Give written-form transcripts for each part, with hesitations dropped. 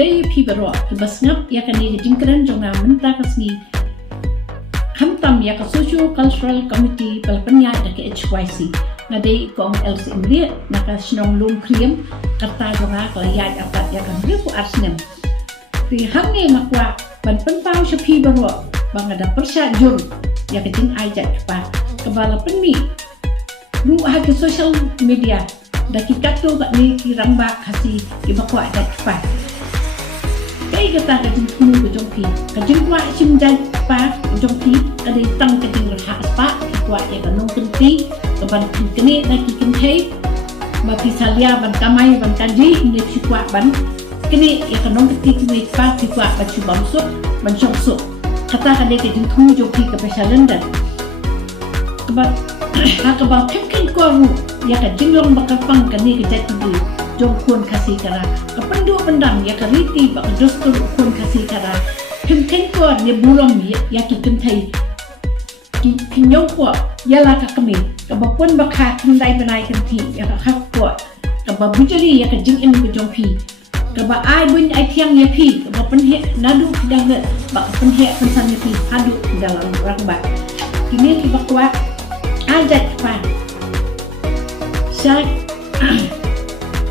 lay pibaro basngap ya kani jingkran jonga menta kasni hamtam ya ka socio cultural committee palpanya da ke HYC na dei kong els imri na ka snong lum kriem karta jonga kala ya apat ya kan rifu arsnem ri hangne makwa ban penpau sha pibaro bangada persya jur ya ke jing ajak pa kebala penmi lu ha ke social media da ki katto ba ni ki ramba khasi ki bakwa da pa kai kata ka jing kunu ko jongpi ka jing kwa sim jan pa jongpi ka dei tang ka jing ha pa kwa ya ka nong kunti ka ban kini na ki kin thei ma pi salia ban kamai ban kanji ni ki kwa ban kini ya ka nong kunti ki pa ki kwa ba chu bam so ban chok so kata ka dei ka jing kunu jongpi ka pa salanda ka ba ha ka ba pekkin ko ru ya ka jing long ba ka pang ka ni ka jat tu jom kun kasih kara kependu pendam ya keriti bak dostur kun kasih kara ken ko ne burom ya ki kentai ki nyong ko ya la ka kami ka bakun bakha kendai benai kenti ya ka hak ko ka ba bujari ya ka jing in ko jong pi ka ba ai bun ai tiang ya pi ka ba pen he nadu dah le bak pen he pensan ya pi adu dalam rang ba kini ki bakwa ajat pa saya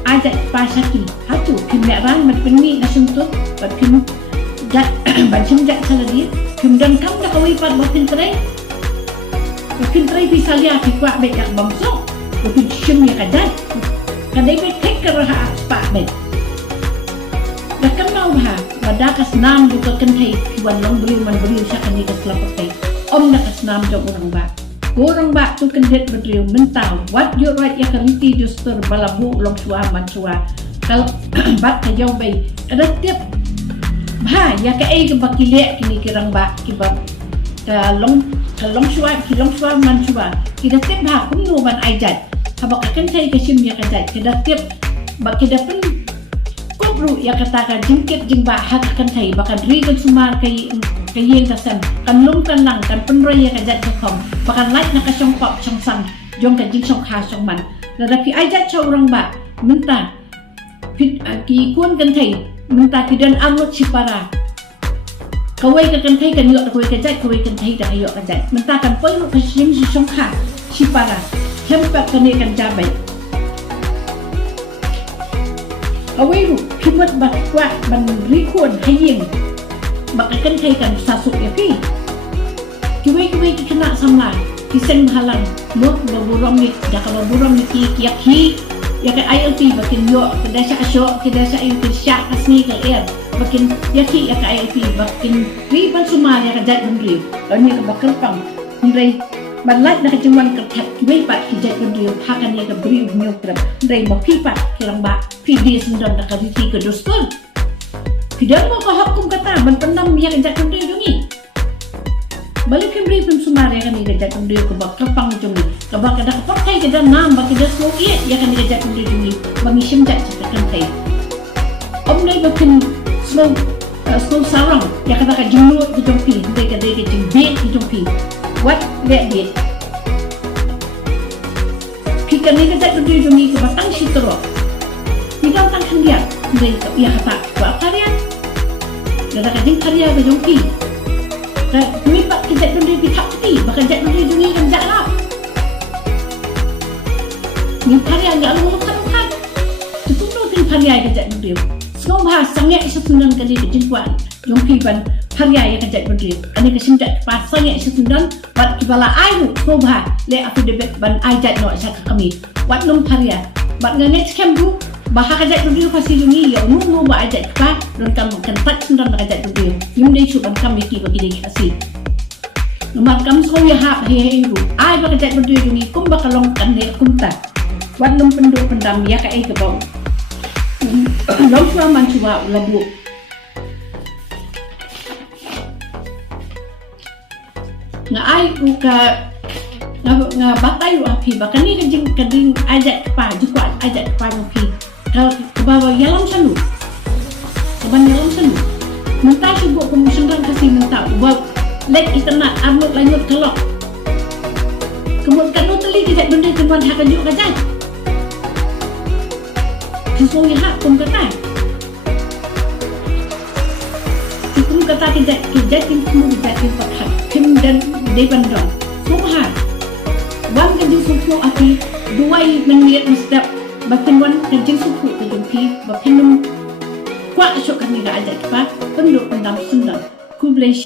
ajak pasaki hatu kemerang berpeni nasuntuk berpenu jat bacem jat saladi kemudian kamu dah kawai pat berpin terai bisa lihat fikwa baik kat bangsong berpin cium ya kajan kadai baik tek kerah pak baik dah kenal bah pada kasnam juga kentai kiwan long beriu man beriu syakan ni keselapakai om dah kasnam jauh orang bak tu kendet berdriu mentau what you right ya kaliti justur balabu long sua mansua kalau bak ke jauh bay ada tiap bah ya ke ai ke bakile kini kirang bak kibab long sua mansua kita tiap bah kumnu ban aijat habak akan saya ke sim ya kajat kita tiap bak kita pen kubru ya katakan jingkit jingba hak akan saya bahkan rigan sumar kayeng kasan kan lum kan lang kan penraya kajat sekom bahkan lain nak kasong pop song sang jong ka jing song kha song man tetapi ajat chow orang ba menta pit ki kun kan thai menta ki dan amut sipara kawai ka kan thai kan yo kawai kajat kawai kan thai da yo kajat menta kan poi ru ka jing song kha sipara hempa kan ne kan jabai kawai ru kimat ba kwa ban rikon hayeng bakakan kai kan sasuk ya pi kiwai ki kena samla kisen halang mo baburong ni da ka baburong ni ki ki ya ka ILP bakin yo kada sa asyo kada sa yung sya asni ka air bakin ya ki ya ka ILP bakin riban sumar ya ka jat bundri ni ka bakal pang ndai banlat na kajungwan ka tap kiwai pat ki jat bundri hakan ya ka bri nyo kram ndai mo pi pat kirang ba pi di sendon da ka riti ka dostol tidak mau hukum kata pendam yang ajak kenduri dungi balik kembali pun sumare kan ajak kenduri ke bak kepang dungi ke bak ada kepakai ke dan nam bak ada slogi ya kan ajak kenduri dungi bagi simjak cetakan tai om lai bakin slow sarang ya kata ka jumlu ke jompi de jimbe ke jompi what that did pikan ni ajak kenduri dungi ke batang sitro tidak tangkan dia dari ya kata buat karya ada kajing karya ke jongki dan kami pak kejat dunia pihak ti bahkan jat dunia dunia kan jat lah ni karya yang lalu kan itu tu karya kejat dunia semua bahas sangat sesunan kali kejing kuat jongki ban karya yang kejat dunia kani kesimjat pas sangat sesunan buat kibala ayu semua bahas le aku debet ban ajat no sak kami buat nom karya buat nganet scam bu bahak ajak dunia pasti dunia ya umum ba ajak ka don kamu kan pat sundan ajak dunia yum dei chuban kami ki bagi dei kasi nomor kamu so ya ha he ru ai ba ajak dunia dunia kum ba kalong kan ne kumta wan nom pendu pendam ya ka ai ke bau long sua man sua labu nga ai u ka nga batay ru api ba kani kading ajak pa jukwa ajak pa api kalau ke bawah yalam sanu keban yalam sanu mentah cukup kemusyuran kasih mentah buat lek internet amut lanjut kelok kemudian kanu teli tidak benda teman hak ajuk kajan sesuai hak pun kata kata kita tim kamu kita tim pakai tim dan depan dong subhan wan kajing suku api duai menlihat mustaq bakin wan kajing suku kajing pi bakin num kuat syok kan ni ga ajak pa penduk pendam sundang kublai